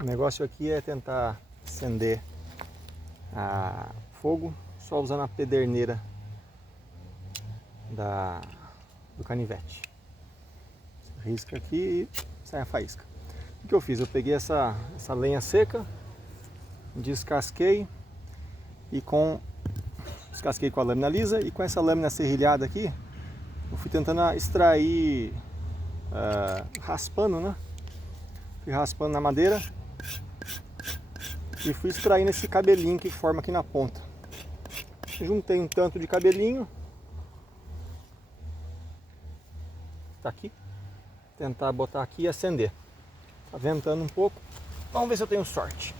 O negócio aqui é tentar acender a fogo só usando a pederneira do canivete. Você risca aqui e sai a faísca. O que eu fiz? Eu peguei essa lenha seca, descasquei descasquei com a lâmina lisa e com essa lâmina serrilhada aqui, eu fui tentando extrair, raspando, né? Fui raspando na madeira e fui extraindo esse cabelinho que forma aqui na ponta. Juntei um tanto de cabelinho, tá aqui, tentar botar aqui e acender. Tá ventando um pouco, vamos ver se eu tenho sorte.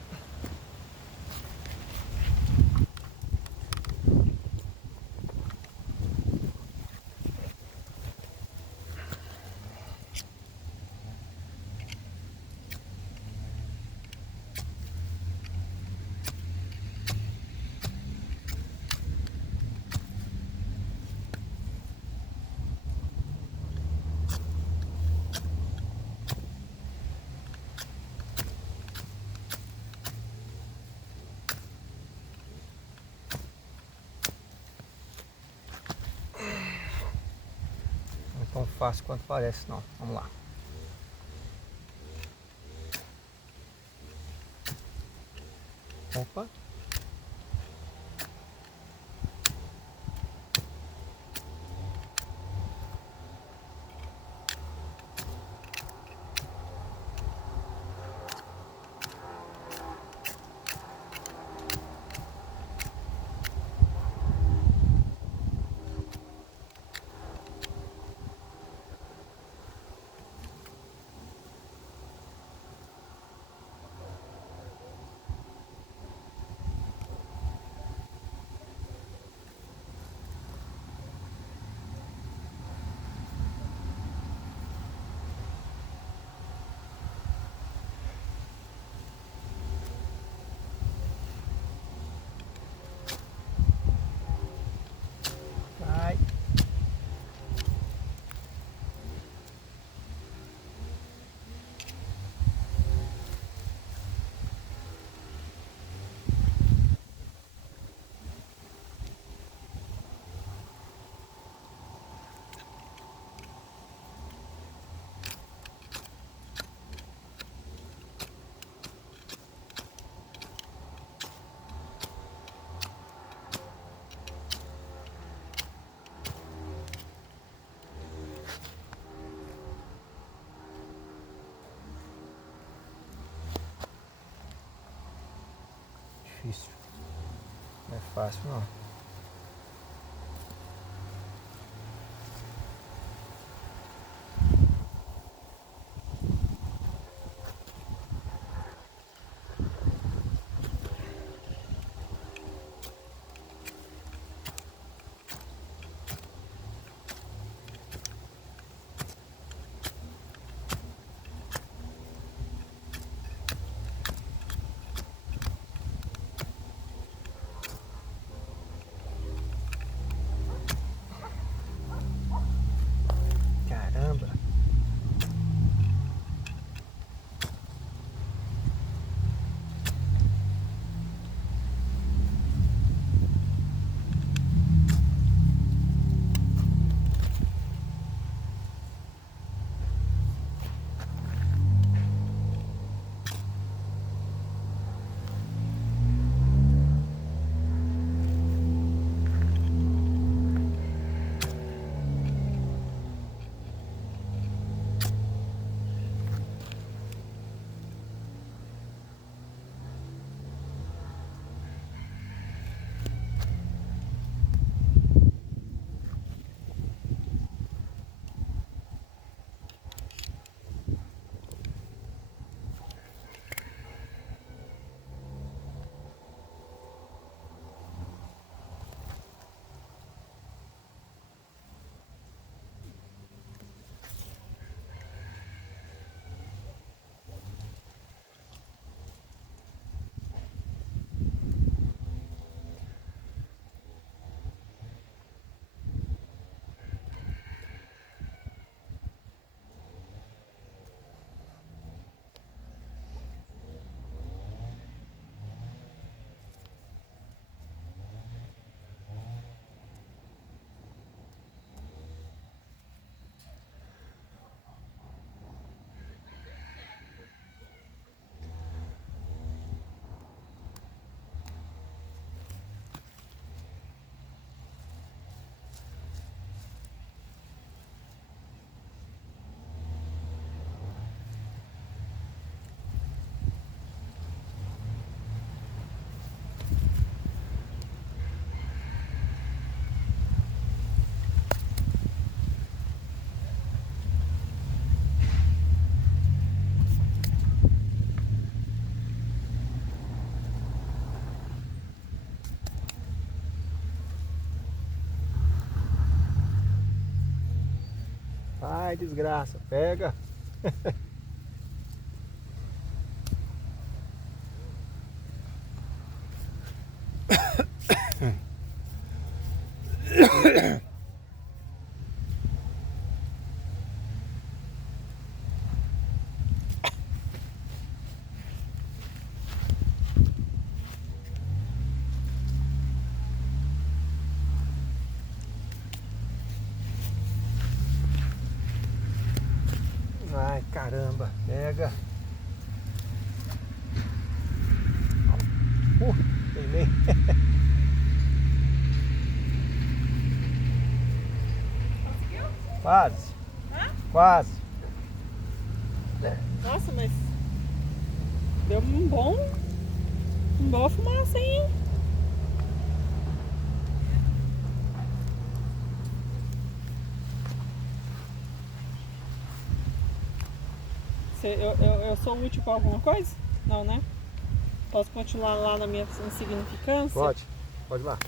Não é tão fácil quanto parece não, vamos lá. Opa! Vai! Difícil, não é fácil não. Ai, desgraça. Pega. Ai, caramba. Pega. Queimei. Conseguiu? Quase. Hã? Quase. Nossa, mas deu uma boa fumaça, hein? Eu sou útil pra alguma coisa? Não, né? Posso continuar lá na minha insignificância? Pode. Pode ir lá.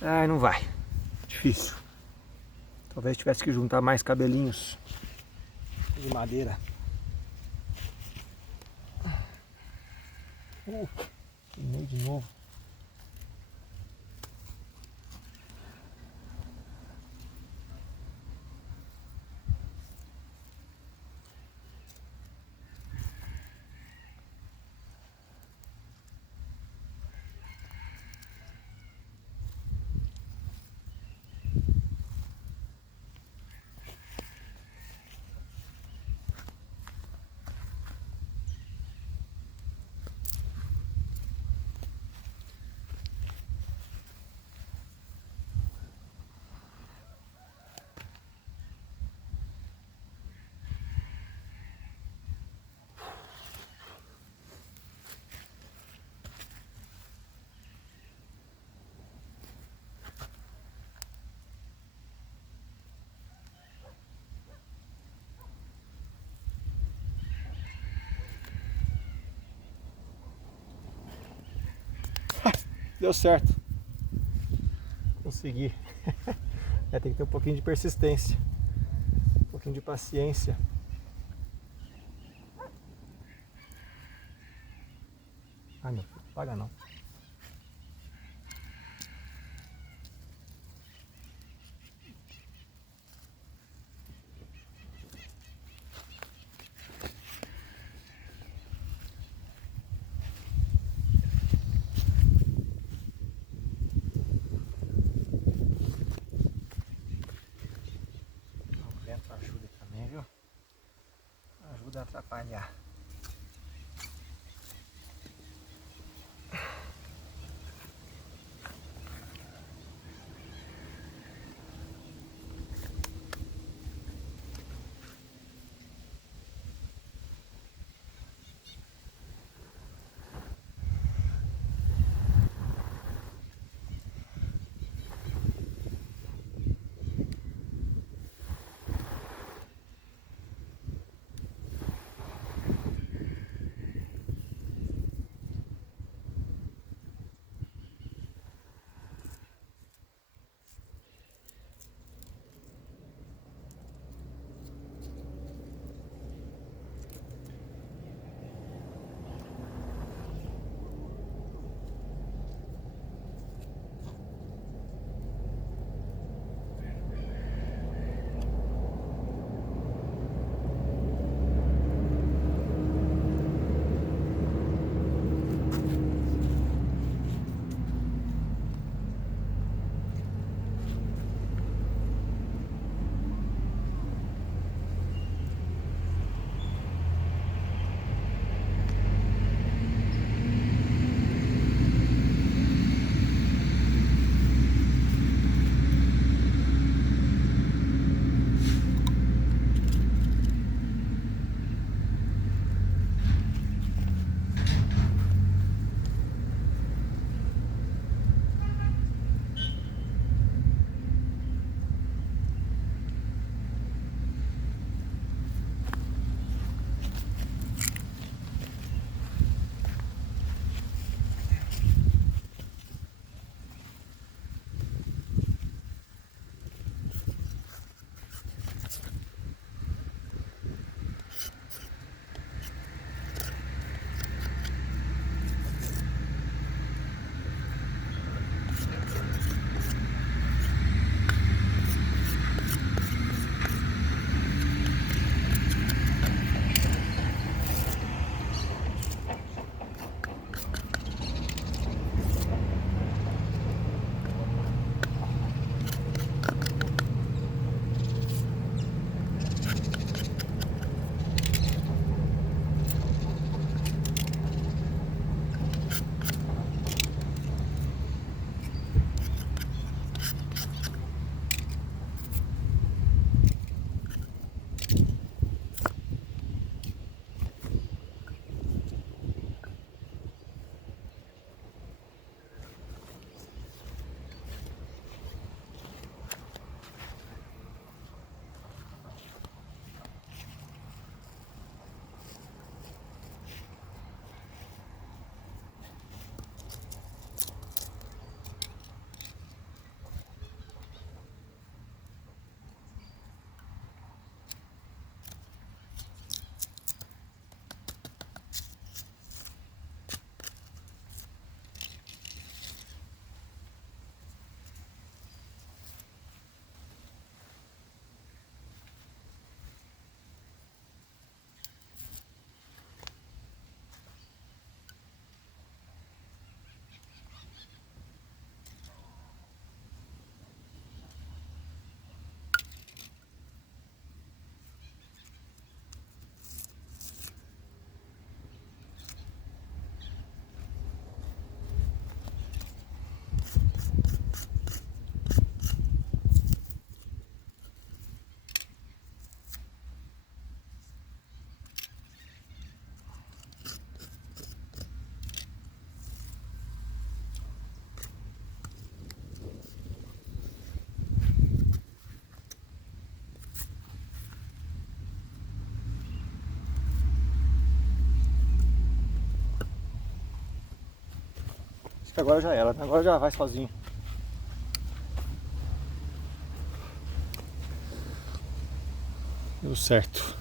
Ai, não vai. Difícil. Talvez tivesse que juntar mais cabelinhos de madeira. Queimei de novo. Deu certo. Consegui. Tem que ter um pouquinho de persistência. Um pouquinho de paciência. Ai, meu filho, apaga não. O vento ajuda também, viu? Ajuda a atrapalhar. que agora já era, agora já vai sozinho. Deu certo.